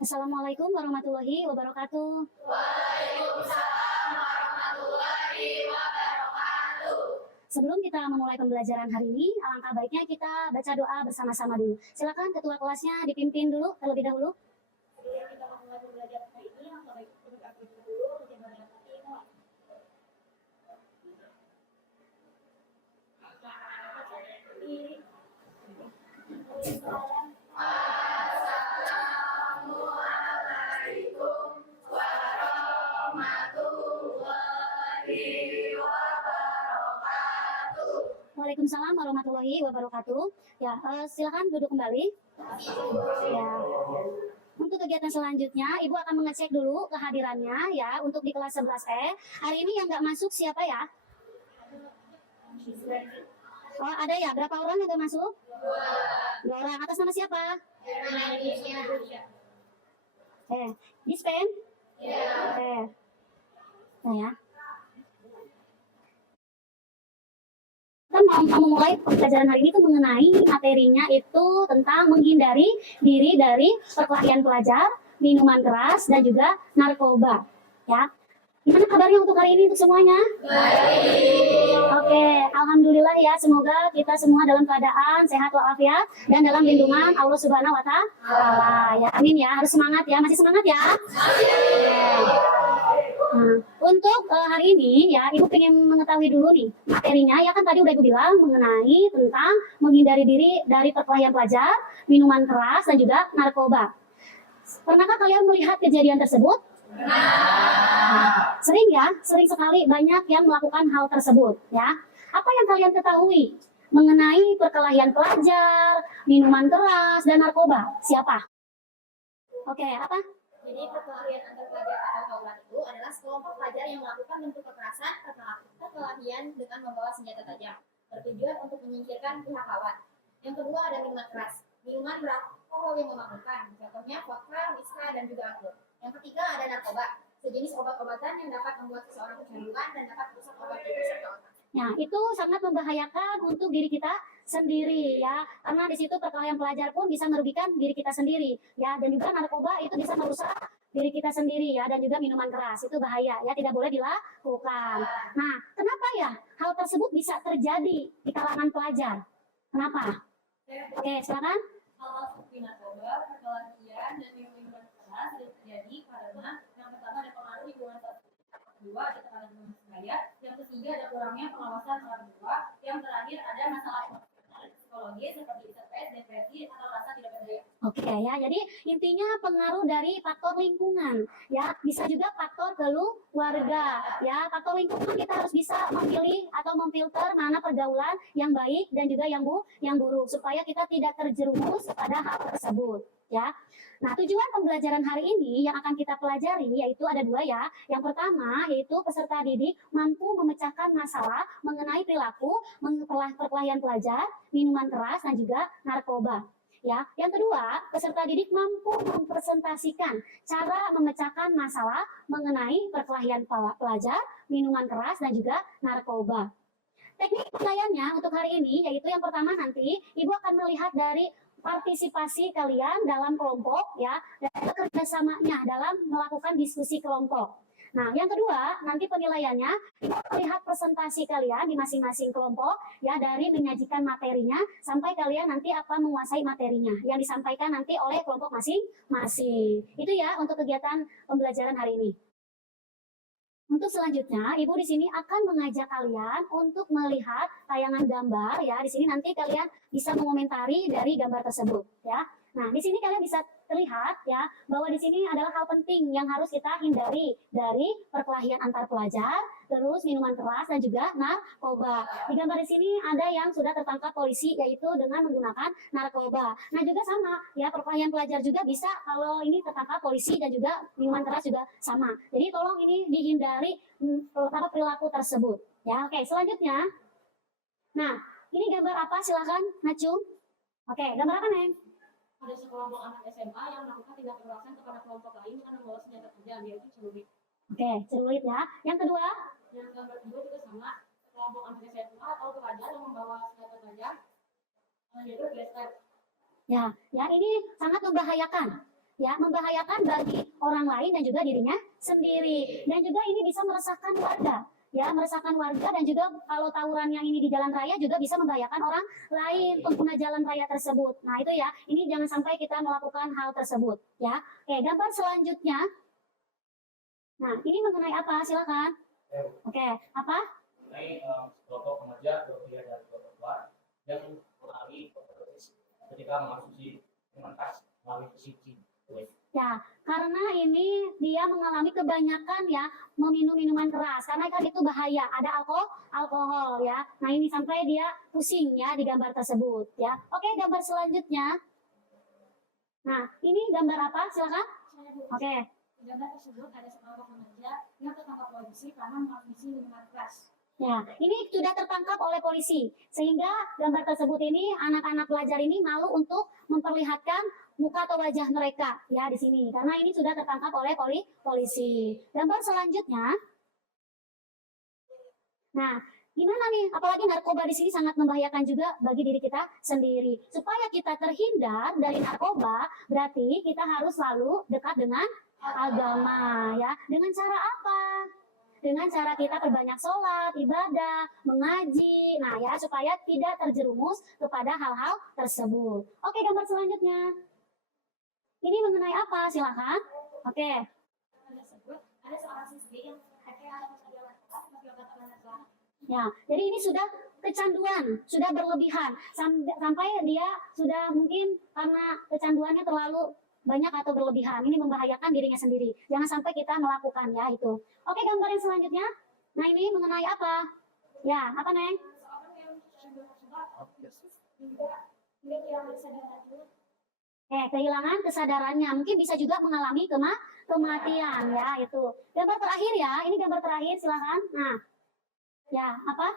Assalamualaikum warahmatullahi wabarakatuh. Waalaikumsalam warahmatullahi wabarakatuh. Sebelum kita memulai pembelajaran hari ini, alangkah baiknya kita baca doa bersama-sama dulu. Silakan ketua kelasnya dipimpin dulu terlebih dahulu. Sebelum kita memulai pembelajaran hari ini, alangkah baiknya kita berdoa dulu. Bagaimana hati mulai. Assalamualaikum warahmatullahi wabarakatuh. Waalaikumsalam warahmatullahi wabarakatuh. Ya, silakan duduk kembali. Ya. Untuk kegiatan selanjutnya, Ibu akan mengecek dulu kehadirannya ya untuk di kelas 11E. Hari ini yang nggak masuk siapa ya? Oh, ada ya? Berapa orang yang nggak masuk? Dua orang. Atas nama siapa? Dispen? Nah ya. Kita mau memulai pembelajaran hari ini tuh mengenai materinya itu tentang menghindari diri dari perkelahian pelajar, minuman keras, dan juga narkoba. Ya, gimana kabarnya untuk hari ini untuk semuanya? Baik. Oke, alhamdulillah ya. Semoga kita semua dalam keadaan sehat walafiat dan dalam lindungan Allah Subhanahu Wa Taala. Ya, amin ya. Harus semangat ya. Masih semangat ya? Nah, untuk hari ini ya, Ibu pengen mengetahui dulu nih materinya. Ya kan tadi udah Ibu bilang mengenai tentang menghindari diri dari perkelahian pelajar, minuman keras, dan juga narkoba. Pernahkah kalian melihat kejadian tersebut? Nah, sering ya, sering sekali banyak yang melakukan hal tersebut ya. Apa yang kalian ketahui mengenai perkelahian pelajar, minuman keras, dan narkoba? Siapa? Oke, apa? Jadi perkelahian antar pelajar atau tawuran itu adalah sekelompok pelajar yang melakukan bentuk kekerasan, perkelahian dengan membawa senjata tajam, bertujuan untuk menyingkirkan pihak lawan. Yang kedua ada minuman keras, minuman beralkohol yang memabukkan, contohnya vodka, whisky, dan juga anggur. Yang ketiga ada narkoba, sejenis obat-obatan yang dapat membuat seseorang kecanduan dan dapat merusak organ tubuh serta otak. Nah, itu sangat membahayakan untuk diri kita sendiri ya, karena di situ perkelahian pelajar pun bisa merugikan diri kita sendiri ya, dan juga narkoba itu bisa merusak diri kita sendiri ya, dan juga minuman keras itu bahaya ya, tidak boleh dilakukan. Nah, kenapa ya hal tersebut bisa terjadi di kalangan pelajar? Kenapa? Oke, silakan. Hal-hal seperti narkoba, perkelahian, dan minuman keras terjadi karena yang pertama ada pengaruh lingkungan sosial, yang kedua ada tekanan budaya, yang ketiga ada kurangnya pengawasan orang tua, yang terakhir ada masalah emosional, psikologis seperti stres, depresi, atau rasa tidak berdaya. Oke ya, jadi intinya pengaruh dari faktor lingkungan ya, bisa juga faktor keluarga ya. Faktor lingkungan kita harus bisa memilih atau memfilter mana pergaulan yang baik dan juga yang buruk supaya kita tidak terjerumus pada hal tersebut ya. Nah, tujuan pembelajaran hari ini yang akan kita pelajari yaitu ada dua ya. Yang pertama yaitu peserta didik mampu memecahkan masalah mengenai perilaku perkelahian pelajar, minuman keras, dan juga narkoba. Ya, yang kedua, peserta didik mampu mempresentasikan cara memecahkan masalah mengenai perkelahian pelajar, minuman keras, dan juga narkoba. Teknik penilaiannya untuk hari ini yaitu yang pertama nanti Ibu akan melihat dari partisipasi kalian dalam kelompok ya, dan kerjasamanya dalam melakukan diskusi kelompok. Nah, yang kedua, nanti penilaiannya Ibu melihat presentasi kalian di masing-masing kelompok ya, dari menyajikan materinya sampai kalian nanti apa menguasai materinya yang disampaikan nanti oleh kelompok masing-masing. Itu ya untuk kegiatan pembelajaran hari ini. Untuk selanjutnya, Ibu di sini akan mengajak kalian untuk melihat tayangan gambar ya. Di sini nanti kalian bisa mengomentari dari gambar tersebut ya. Nah, di sini kalian bisa terlihat ya bahwa di sini adalah hal penting yang harus kita hindari dari perkelahian antar pelajar, terus minuman keras, dan juga narkoba. Di gambar di sini ada yang sudah tertangkap polisi yaitu dengan menggunakan narkoba. Nah, juga sama ya, perkelahian pelajar juga bisa kalau ini tertangkap polisi, dan juga minuman keras juga sama. Jadi tolong ini dihindari perilaku tersebut. Ya, oke, selanjutnya. Nah, ini gambar apa? Silahkan, Nacung. Oke, gambar apa, Neng? Ada sekelompok anak SMA yang melakukan tindak kekerasan kepada kelompok lain dengan membawa senjata tajam, yaitu celurit. Oke, celurit ya. Yang kedua? Yang kedua juga sama, sekelompok anak SMA atau pelajar yang membawa senjata tajam, yaitu blaster. Ya, ini sangat membahayakan. ya, membahayakan bagi orang lain dan juga dirinya sendiri. Dan juga ini bisa meresahkan warga, ya, meresahkan warga, dan juga kalau tawuran yang ini di jalan raya juga bisa membahayakan orang lain pengguna jalan raya tersebut. Nah itu ya, ini jangan sampai kita melakukan hal tersebut, ya. Oke, gambar selanjutnya. Nah ini mengenai apa? Silakan. Oke, apa? Mengenai kelompok remaja berpihak dari kelompok luar yang mengalami kompetisi ketika memasuki komunitas melalui sisi. Ya, karena ini dia mengalami kebanyakan ya meminum minuman keras, karena kan itu bahaya, ada alkohol ya. Nah ini sampai dia pusing ya di gambar tersebut ya. Oke, gambar selanjutnya. Nah ini gambar apa? Silakan. Oke. Di gambar tersebut ada sekelompok remaja yang tertangkap polisi karena mengkonsumsi minuman keras. Ya, ini sudah tertangkap oleh polisi, sehingga gambar tersebut ini anak-anak pelajar ini malu untuk memperlihatkan muka atau wajah mereka ya di sini, karena ini sudah tertangkap oleh polisi. Gambar selanjutnya. Nah, gimana nih? Apalagi narkoba di sini sangat membahayakan juga bagi diri kita sendiri. Supaya kita terhindar dari narkoba, berarti kita harus selalu dekat dengan agama ya. Dengan cara apa? Dengan cara kita perbanyak sholat, ibadah, mengaji, nah ya, supaya tidak terjerumus kepada hal-hal tersebut. Oke, gambar selanjutnya. Ini mengenai apa? Silakan. Oke. Tersebut ada seorang siswi yang akhirnya Ya, jadi ini sudah kecanduan, sudah berlebihan, sampai dia sudah mungkin karena kecanduannya terlalu banyak atau berlebihan. Ini membahayakan dirinya sendiri. Jangan sampai kita melakukan ya itu. Oke, gambar yang selanjutnya. Nah ini mengenai apa? Ya, apa Neng? Kehilangan kesadarannya. Mungkin bisa juga mengalami kematian ya itu. Gambar terakhir ya. Ini gambar terakhir, silakan. Nah, ya apa?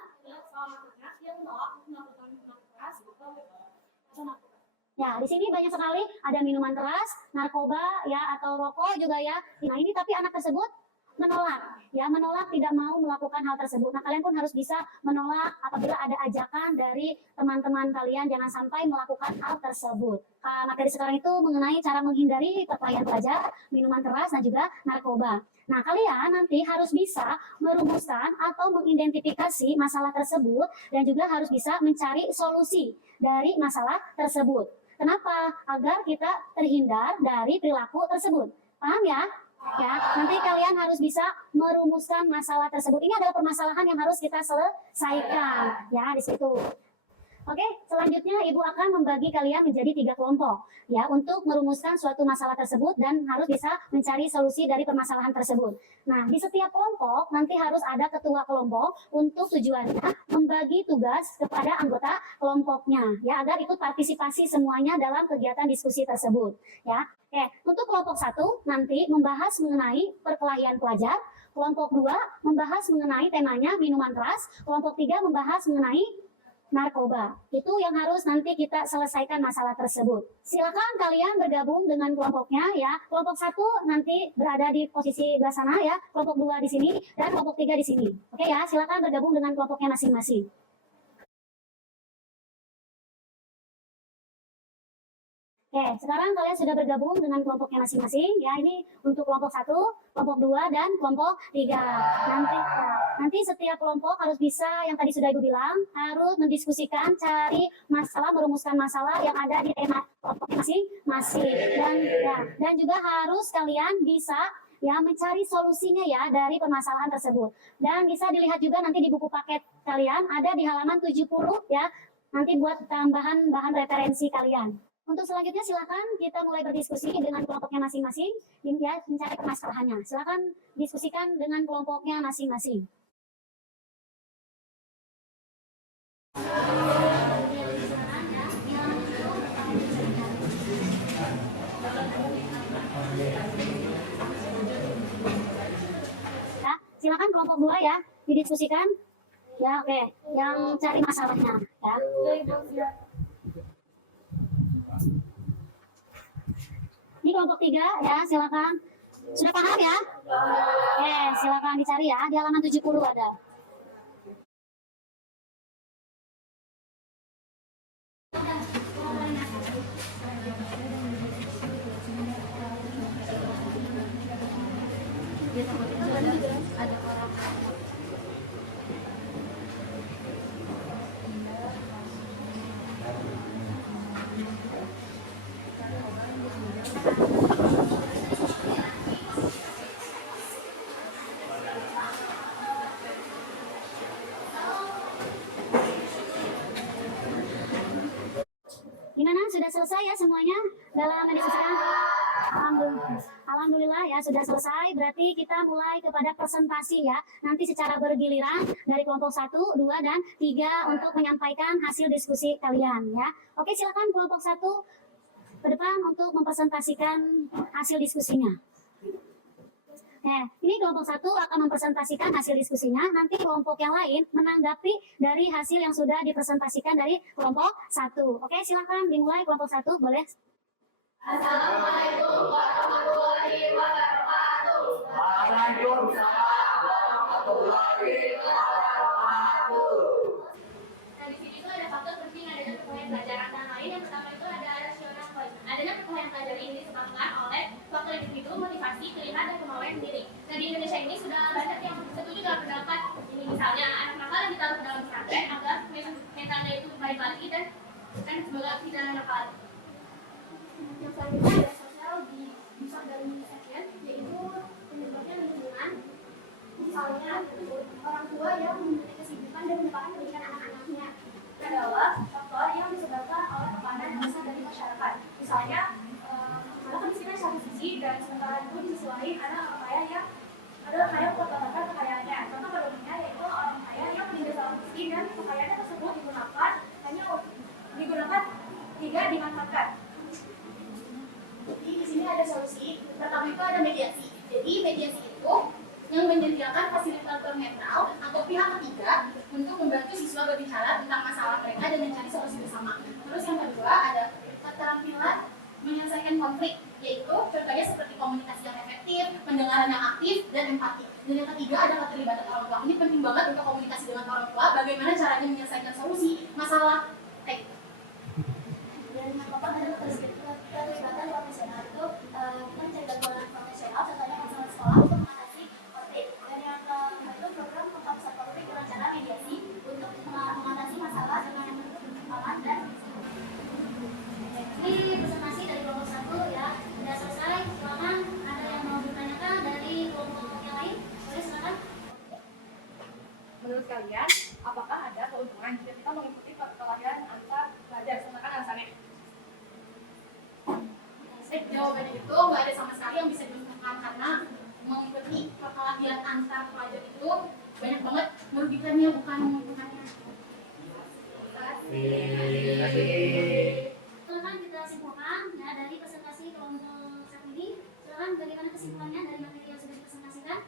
Ya, di sini banyak sekali ada minuman keras, narkoba ya, atau rokok juga ya. Nah, ini tapi anak tersebut menolak, ya, menolak, tidak mau melakukan hal tersebut. Nah, kalian pun harus bisa menolak apabila ada ajakan dari teman-teman kalian, jangan sampai melakukan hal tersebut. Materi sekarang itu mengenai cara menghindari perkelahian pelajar, minuman keras, dan juga narkoba. Nah, kalian nanti harus bisa merumuskan atau mengidentifikasi masalah tersebut, dan juga harus bisa mencari solusi dari masalah tersebut. Kenapa? Agar kita terhindar dari perilaku tersebut. Paham ya? Ya, nanti kalian harus bisa merumuskan masalah tersebut. Ini adalah permasalahan yang harus kita selesaikan ya di situ. Oke, selanjutnya Ibu akan membagi kalian menjadi 3 kelompok ya untuk merumuskan suatu masalah tersebut dan harus bisa mencari solusi dari permasalahan tersebut. Nah, di setiap kelompok nanti harus ada ketua kelompok untuk tujuannya membagi tugas kepada anggota kelompoknya ya agar ikut partisipasi semuanya dalam kegiatan diskusi tersebut ya. Oke, untuk kelompok 1 nanti membahas mengenai perkelahian pelajar, kelompok 2 membahas mengenai temanya minuman keras, kelompok 3 membahas mengenai narkoba. Itu yang harus nanti kita selesaikan masalah tersebut. Silakan kalian bergabung dengan kelompoknya ya. Kelompok 1 nanti berada di posisi sebelah sana ya, kelompok 2 di sini, dan kelompok 3 di sini. Oke ya, silakan bergabung dengan kelompoknya masing-masing. Oke, sekarang kalian sudah bergabung dengan kelompoknya masing-masing ya. Ini untuk kelompok 1, kelompok 2, dan kelompok 3. Nanti setiap kelompok harus bisa, yang tadi sudah Ibu bilang, harus mendiskusikan, cari masalah, merumuskan masalah yang ada di tema kelompoknya masing-masing. Dan juga harus kalian bisa ya mencari solusinya ya dari permasalahan tersebut. Dan bisa dilihat juga nanti di buku paket kalian ada di halaman 70 ya. Nanti buat tambahan bahan referensi kalian. Untuk selanjutnya silakan kita mulai berdiskusi dengan kelompoknya masing-masing, ya, mencari permasalahannya. Silakan diskusikan dengan kelompoknya masing-masing. Ya, silakan kelompok 2 ya, didiskusikan. Ya, oke, yang cari masalahnya ya. Ini kelompok 3 ya, silakan. Sudah paham ya? Oke, silakan dicari ya, di halaman 70 ada. dia takutnya ada orang. Gimana? Sudah selesai ya semuanya dalam mendiskusikan? Alhamdulillah. Alhamdulillah ya sudah selesai. Berarti kita mulai kepada presentasi ya. Nanti secara bergiliran dari kelompok 1, 2, dan 3 untuk menyampaikan hasil diskusi kalian ya. Oke, silakan kelompok 1 ke depan untuk mempresentasikan hasil diskusinya. Nah, ini kelompok 1 akan mempresentasikan hasil diskusinya, nanti kelompok yang lain menanggapi dari hasil yang sudah dipresentasikan dari kelompok 1. Oke, silakan dimulai kelompok 1, boleh. Assalamualaikum warahmatullahi wabarakatuh. Waalaikumsalam warahmatullahi wabarakatuh. Nah, di sini tuh ada faktor penting adanya perkelahian pelajar antara lain. Yang pertama itu ada rasional voice. Adanya perkelahian pelajar ini disebabkan oleh faktor individu, motivasi, pilihan, dan kemauan diri. Nah, di Indonesia ini sudah banyak yang setuju dalam pendapat ini. Misalnya, anak nakal yang ditaruh ke dalam pesantren agar mentalnya itu baik lagi dan sebagai tidak nakal. Yang selanjutnya ada sosial disorganisation, yaitu penyebabnya lingkungan. Misalnya, orang tua yang memiliki kesibukan dan melupakan pendidikan anak-anaknya. Adalah faktor yang disebabkan oleh tekanan yang besar dari masyarakat. Misalnya, ada kemiskinan satu sisi dan sementara itu di sisi lain ada orang kaya yang mempertahankan kekayaannya. Contoh produknya yaitu orang kaya yang menjadi seorang miskin dan kekayaannya tersebut digunakan tidak dimanfaatkan. Jadi di sini ada solusi. Pertama itu ada mediasi. Jadi mediasi itu yang menyediakan fasilitator netral atau pihak ketiga untuk membantu siswa berbicara tentang masalah mereka dan mencari solusi bersama. Terus yang kedua ada keterampilan menyelesaikan konflik, yaitu contohnya seperti komunikasi yang efektif, pendengaran yang aktif, dan empati. Dan yang ketiga adalah keterlibatan orang tua. Ini penting banget untuk komunikasi dengan orang tua, bagaimana caranya menyelesaikan solusi masalah kayak gitu. Dan yang keempat adalah keterlibatan profesional. Itu kita mencari bantuan profesional, contohnya masalah sekolah untuk mengatasi konflik. Dan yang kelima itu program penghapusan konflik dengan cara mediasi untuk mengatasi masalah dengan yang aman dan ini presentasi dari kelompok 1 ya, sudah selesai. Silakan ada yang mau ditanyakan dari kelompok yang lain, boleh silakan. Menurut kalian, apakah ada keuntungan jika kita mengikuti perkelahian antar pelajar? Silakan alasannya. Jawabannya itu nggak ada sama sekali yang bisa diuntungkan karena mengikuti perkelahian antar pelajar itu banyak banget merugikannya, bukan menguntungkannya. Silakan kita simpulkan ya dari presentasi kelompok 1 ini. Silakan bagaimana kesimpulannya dari materi yang sudah dipresentasikan.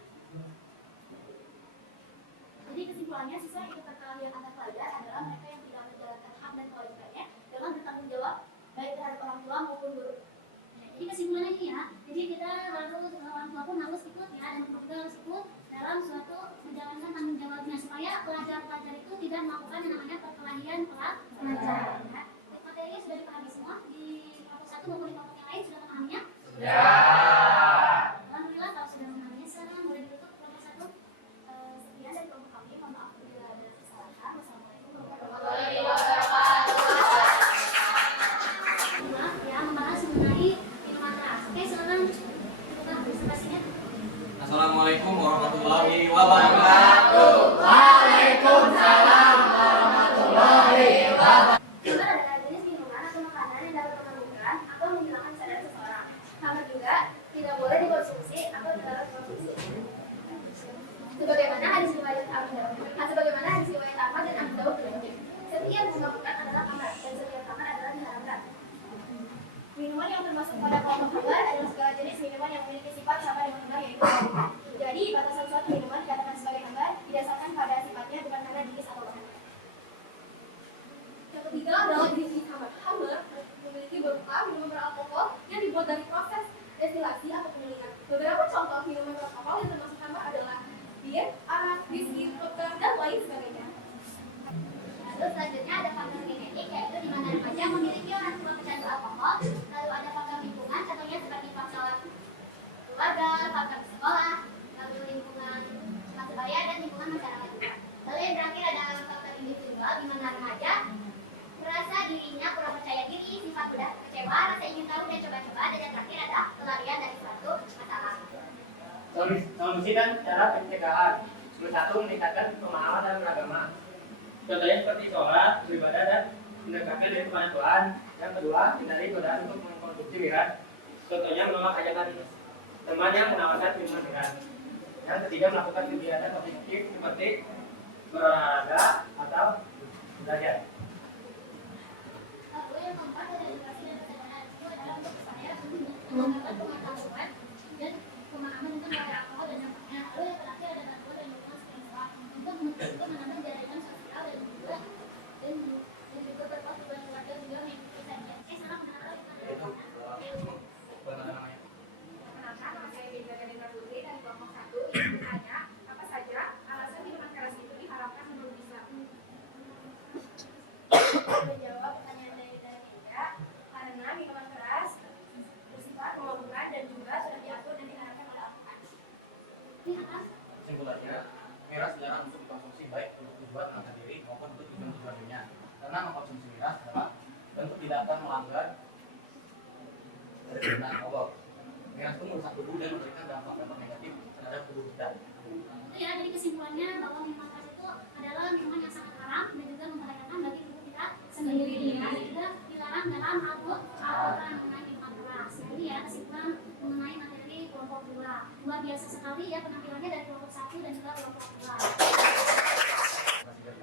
Jadi kesimpulannya siswa ikut perkelahian antar pelajar adalah mereka yang tidak menjalankan hak dan kewajibannya dengan bertanggung jawab baik terhadap orang tua maupun guru. Jadi kesimpulannya ini ya, jadi kita harus orang tua pun harus ikut ya, dan guru juga harus ikut dalam suatu menjalankan tanggung jawabnya supaya pelajar-pelajar itu tidak melakukan yang namanya perkelahian pelajar. Ya. Materi sudah dipahami semua di kelompok 1 maupun di kelompok yang lain sudah memahaminya? Ya. Alhamdulillah kalau sudah memahaminya, sekarang boleh ditutup kelompok 1. Sekian dari kelompok kami, mohon maaf bila ada kesalahan. Wassalamualaikum warahmatullahi wabarakatuh. Maaf ya, membahas mengenai minuman keras. Oke, silakan buka presentasinya. Assalamualaikum warahmatullahi wabarakatuh. Waalaikumsalam warahmatullahi wabarakatuh. Hambar adalah jenis minuman atau makanan yang dapat memabukkan atau menghilangkan kesadaran seseorang. Hambar juga tidak boleh dikonsumsi atau dilarang dikonsumsi. Sebagaimana hadis riwayat Ahmad dan Abu Daud berlanjut. Setiap memabukkan adalah hambar dan setiap hambar adalah diharamkan. Minuman yang termasuk pada kelompok hambar adalah segala jenis minuman yang memiliki sifat sama dengan hambar, yaitu mabuk. Jadi batasan suatu minuman dikatakan sebagai hambar didasarkan pada sifatnya, bukan karena jenis atau bahan. Yang ketiga adalah jenis hambar. Hambar memiliki berupa minuman beralkohol yang dibuat dari proses destilasi atau penyulingan. Beberapa contoh minuman beralkohol yang termasuk hambar adalah bir, arak, whisky, vodka, dan lain sebagainya. Lalu selanjutnya ada faktor genetik, yaitu di mana remaja memiliki orang tua pecandu alkohol. Lalu ada faktor lingkungan, contohnya seperti faktor keluarga, faktor sekolah, Solusi dan cara pencegahan. Satu, meningkatkan pemahaman dan beragama. Contohnya seperti sholat, beribadah, dan mendekatkan diri kepada Tuhan. Yang kedua, hindari godaan untuk mengkonsumsi miras. Contohnya menolak ajakan teman yang menawarkan minuman miras. Yang ketiga, melakukan kegiatan positif seperti berolahraga atau belajar. Lalu yang keempat adalah edukasi dan kesadaran. Itu adalah untuk saya meningkatkan pengetahuan dan pemahaman tentang bahaya alkohol dan dampaknya. Lalu yang terakhir adalah bantuan dan dukungan sekolah untuk menambah jaringan sosial dan juga berkuat hubungan keluarga juga mengikuti saja. Salam kenal. Perkenalkan, nama saya Binda Gadendra Putri dari kelompok 1 yang bertanya, apa saja alasan minuman keras itu diharapkan menurut Islam? Menjawab pertanyaan dari Binda, Karena minuman keras bersifat memabukkan dan juga sudah diatur dan diharapkan oleh Al-Quran. Kesimpulannya, miras dilarang untuk dikonsumsi baik untuk tujuan melanggar diri maupun untuk tujuan dunia. Karena mengkonsumsi miras adalah bentuk tidak akan melanggar dari perintah Allah. Miras itu merusak tubuh dan memberikan dampak-dampak negatif terhadap tubuh kita. Itu ya, jadi kesimpulannya bahwa minuman keras itu adalah minuman yang sangat haram dan juga membahayakan bagi tubuh kita sendiri ya, dan juga dilarang dalam Al-Quran mengenai minuman keras. Jadi ya kesimpulan mengenai materi kelompok 2. Luar biasa sekali ya penampilannya dari kelompok 1 dan juga kelompok 2. Terima kasih dari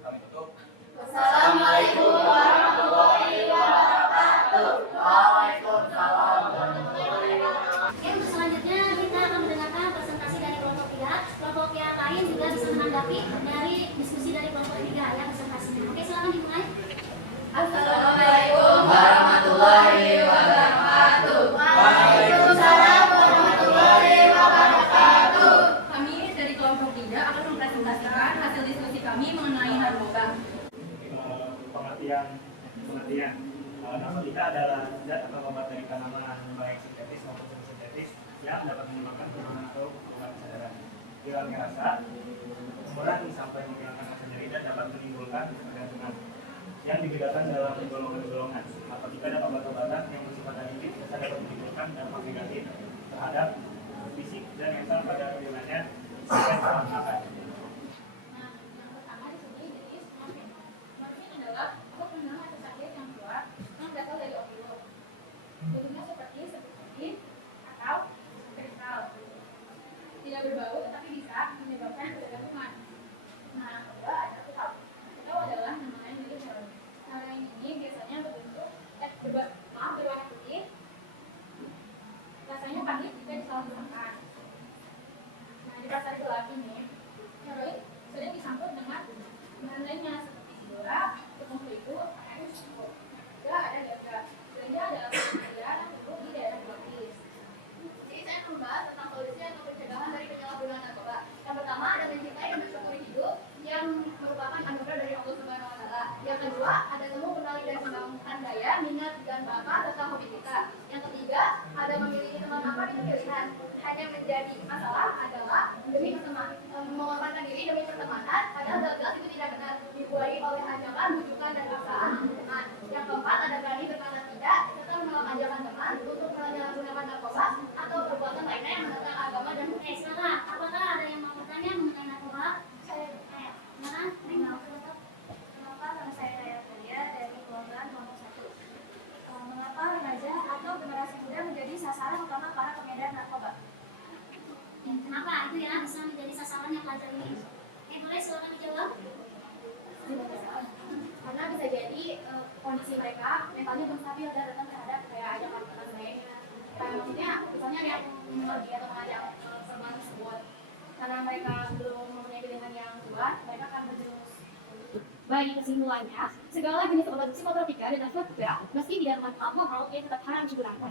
kami tutup. Assalamualaikum warahmatullahi wabarakatuh. Waalaikumsalam warahmatullahi wabarakatuh. Oke, untuk selanjutnya kita akan mendengarkan presentasi dari kelompok 3. Kelompok yang lain juga bisa menanggapi dari diskusi dari kelompok 3 ya presentasinya. Oke, silakan dimulai. Assalamualaikum warahmatullahi wabarakatuh. Waalaikumsalam warahmatullahi wabarakatuh. Kami dari kelompok 3 akan mempresentasikan hasil diskusi kami mengenai narkoba. Pengertian narkotika adalah zat atau obat dari tanaman baik sintetis maupun semi-sintetis yang dapat menyebabkan penurunan atau obat kesadaran, hilangnya rasa, mengurangi sampai menghilangkan rasa nyeri dan dapat menimbulkan ketergantungan yang dibedakan dalam golongan-golongan. Narkotika dan obat-obatan yang bersifat adiktif bisa dapat menimbulkan dampak negatif terhadap fisik dan mental pada kehilangannya sampai terangkat. Nah, yang pertama di sini jadi morfin. Morfin adalah obat penenang atau sakit yang keluar yang berasal dari opium. Bentuknya seperti sebutin atau kristal. Tidak berbau tetapi bisa menyebabkan ketergantungan. Nah, yang kedua ada ketau. Ketau adalah nama lain dari heroin. Heroin ini biasanya berwarna putih. Rasanya pahit jika disalahgunakan. Nah, di pasar gelap ini, heroin sering dicampur dengan bahan lainnya seperti sidora, tepung terigu, atau susu. Juga ada ganja. Ganja adalah budaya yang tumbuh di daerah tropis. Jadi saya akan membahas tentang solusi atau pencegahan dari penyalahgunaan narkoba. Yang pertama ada mencintai dan mensyukuri hidup yang merupakan anugerah dari Allah Subhanahu wa Ta'ala. Yang kedua ada temu kenali dan mengembangkan daya, minat dan bakat serta hobi kita. Yang ketiga ada memiliki teman apa itu pilihan. Hanya menjadi masalah adalah demi mengorbankan diri demi pertemanan, padahal jelas itu tidak benar, dibuai oleh ajakan, bujukan dan paksaan teman. Yang keempat ada berani berkata tidak serta menolak ajakan teman untuk menyalahgunakan narkoba atau perbuatan lainnya yang menentang agama dan Oke, silakan. Apakah ada yang mau bertanya mengenai narkoba? Silakan. Kenapa nama saya Raya Faria dari kelompok 1? Mengapa remaja atau generasi muda menjadi sasaran utama para pengedar narkoba? Kenapa itu ya bisa menjadi sasaran yang pelajar ini? Oke, boleh silakan dijawab. Karena bisa jadi kondisi mereka mentalnya belum stabil dan rentan terhadap kayak ajakan teman lainnya. Maksudnya misalnya yang mengerti atau mengajak perempuan tersebut. Karena mereka belum mempunyai pilihan yang kuat, mereka akan berjerumus. Bagi kesimpulannya, segala jenis obat psikotropika dan narkotika, meski tidak bermanfaat moral, ia tetap haram digunakan.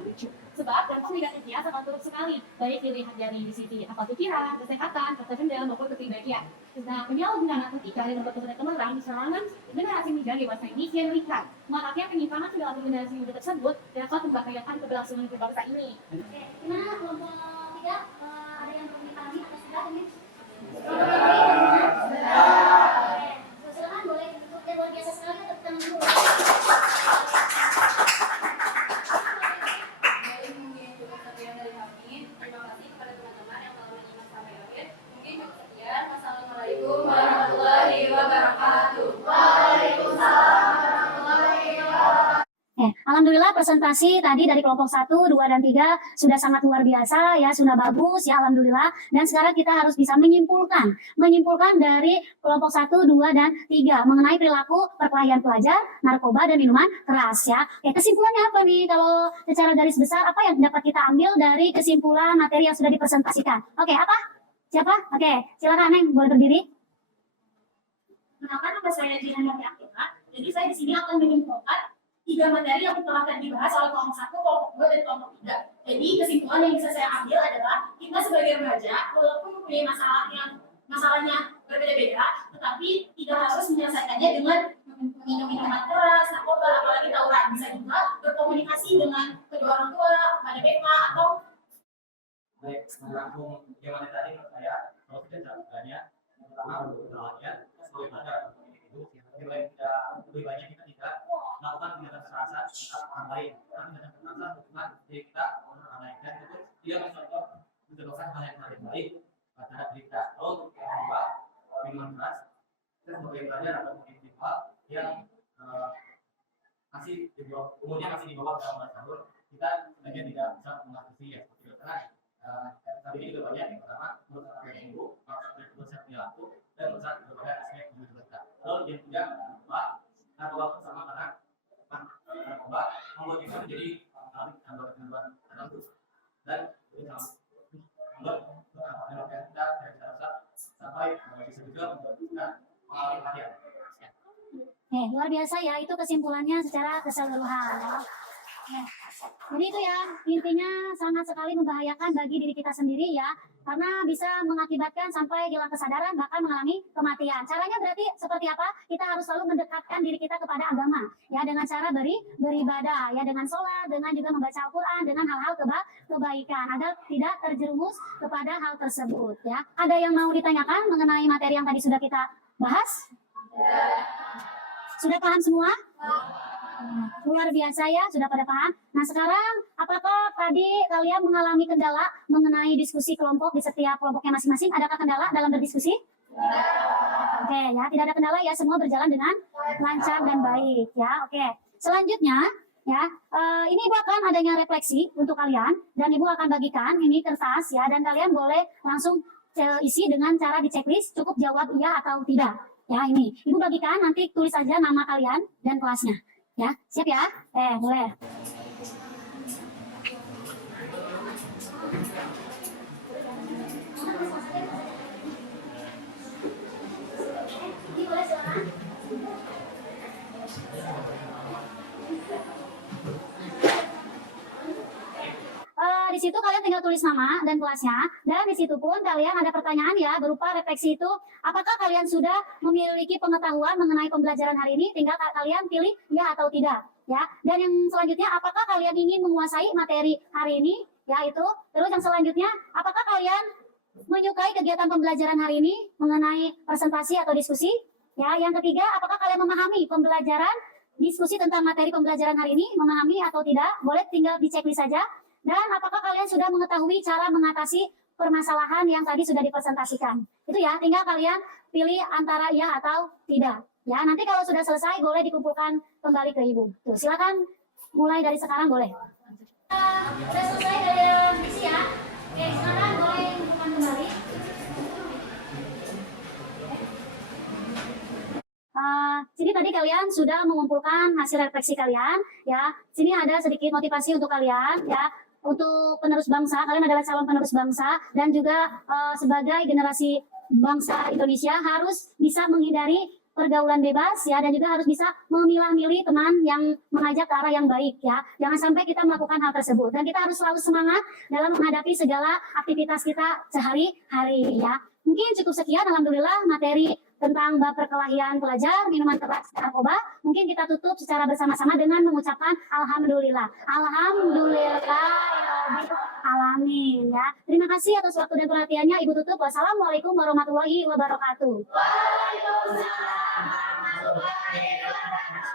Sebab dampak negatifnya sangat buruk sekali, baik dilihat dari sisi akal pikiran, kesehatan, kata denda maupun kepribadian. Nah, penyalahgunaan narkotika dan obat-obatan terlarang di kalangan generasi muda dewasa ini kian meningkat. Mengakibatkan penyimpangan perilaku generasi muda tersebut dapat membahayakan keberlangsungan berbangsa ini. Oke, gimana kelompok 3 ada yang perlu dipahami atau sudah ini? Silakan boleh ditutup ya, luar biasa sekali tepuk tangan dulu. Baik, mungkin cukup sekian dari kami. Terima kasih kepada teman-teman yang presentasi tadi dari kelompok 1, 2, dan 3 sudah sangat luar biasa ya, sudah bagus ya, alhamdulillah. Dan sekarang kita harus bisa menyimpulkan dari kelompok 1, 2, dan 3 mengenai perilaku perkelahian pelajar, narkoba, dan minuman keras ya. Oke, kesimpulannya apa nih kalau secara garis besar apa yang dapat kita ambil dari kesimpulan materi yang sudah dipresentasikan? Oke, apa? Siapa? Oke, silakan Neng, boleh berdiri. Kenapa nama saya Jihan Yakina? Jadi saya di sini akan menyimpulkan 3 materi yang telah tadi dibahas oleh kelompok 1, kelompok 2, dan kelompok 3. Jadi kesimpulan yang bisa saya ambil adalah kita sebagai remaja walaupun mempunyai masalahnya berbeda-beda, tetapi tidak harus menyelesaikannya dengan minum minuman keras, narkoba, apalagi tawuran. Bisa juga berkomunikasi dengan kedua orang tua, pada BK, atau Baik, merangkum yang mana tadi menurut saya, kalau kita caranya pertama untuk kesalahan sebagai pelajar itu lebih banyak kita tidak melakukan tindakan kekerasan terhadap orang lain, karena tindakan kekerasan bukan diri kita orang lain, dan itu tidak mencontoh mencontohkan hal yang baik terhadap diri kita. Lalu untuk yang kedua, minuman keras, kita sebagai pelajar atau individual yang masih di bawah umurnya masih di bawah 18 tahun, kita sebenarnya tidak bisa mengakui ya seperti itu, karena tapi ini juga banyak yang pertama merusak aspek minggu, merusak perilaku, dan merusak berbagai aspek hidup kita. Lalu yang ketiga, narkoba sama karena narkoba membuat kita menjadi anggota kehidupan tertentu dan membuat kita tidak bisa rusak sampai bisa juga membuat kita mengalami kematian. Luar biasa ya, itu kesimpulannya secara keseluruhan ya. Jadi itu ya, intinya sangat sekali membahayakan bagi diri kita sendiri ya, karena bisa mengakibatkan sampai hilang kesadaran bahkan mengalami kematian. Caranya berarti seperti apa? Kita harus selalu mendekatkan diri kita kepada agama ya, dengan cara beribadah ya, dengan sholat, dengan juga membaca Al-Quran, dengan hal-hal kebaikan agar tidak terjerumus kepada hal tersebut ya. Ada yang mau ditanyakan mengenai materi yang tadi sudah kita bahas? Sudah paham semua? Luar biasa ya, sudah pada paham. Nah sekarang, apakah tadi kalian mengalami kendala mengenai diskusi kelompok di setiap kelompoknya masing-masing? Adakah kendala dalam berdiskusi? Oke ya, tidak ada kendala ya, semua berjalan dengan lancar dan baik ya. Oke, selanjutnya ya, ini Ibu akan adanya refleksi untuk kalian, dan Ibu akan bagikan ini kertas ya, dan kalian boleh langsung isi dengan cara di checklist, cukup jawab iya atau tidak. Ya ini, Ibu bagikan, nanti tulis saja nama kalian dan kelasnya. Ya, siap ya? Boleh. Ini boleh silakan. Di situ kalian tinggal tulis nama dan kelasnya, dan di situ pun kalian ada pertanyaan ya berupa refleksi itu, apakah kalian sudah memiliki pengetahuan mengenai pembelajaran hari ini? Tinggal kalian pilih ya atau tidak ya. Dan yang selanjutnya, apakah kalian ingin menguasai materi hari ini? Ya itu. Terus yang selanjutnya, apakah kalian menyukai kegiatan pembelajaran hari ini mengenai presentasi atau diskusi? Ya, yang ketiga, apakah kalian memahami pembelajaran diskusi tentang materi pembelajaran hari ini? Memahami atau tidak? Boleh tinggal di checklist saja. Dan apakah kalian sudah mengetahui cara mengatasi permasalahan yang tadi sudah dipresentasikan? Itu ya, tinggal kalian pilih antara ya atau tidak. Ya, nanti kalau sudah selesai boleh dikumpulkan kembali ke Ibu. Tuh, silakan mulai dari sekarang boleh. Sudah selesai dari diskusi ya. Oke, sekarang boleh kumpulkan kembali. Sini tadi kalian sudah mengumpulkan hasil refleksi kalian ya. Sini ada sedikit motivasi untuk kalian ya. Untuk penerus bangsa, kalian adalah calon penerus bangsa, dan juga sebagai generasi bangsa Indonesia harus bisa menghindari pergaulan bebas ya, dan juga harus bisa memilah-milih teman yang mengajak ke arah yang baik ya. Jangan sampai kita melakukan hal tersebut, dan kita harus selalu semangat dalam menghadapi segala aktivitas kita sehari-hari ya. Mungkin cukup sekian, alhamdulillah, materi tentang bab perkelahian pelajar, minuman keras, narkoba. Mungkin kita tutup secara bersama-sama dengan mengucapkan alhamdulillah. Alhamdulillahirobbilalamin ya. Terima kasih atas waktu dan perhatiannya. Ibu tutup. Wassalamualaikum warahmatullahi wabarakatuh. Waalaikumsalam warahmatullahi wabarakatuh.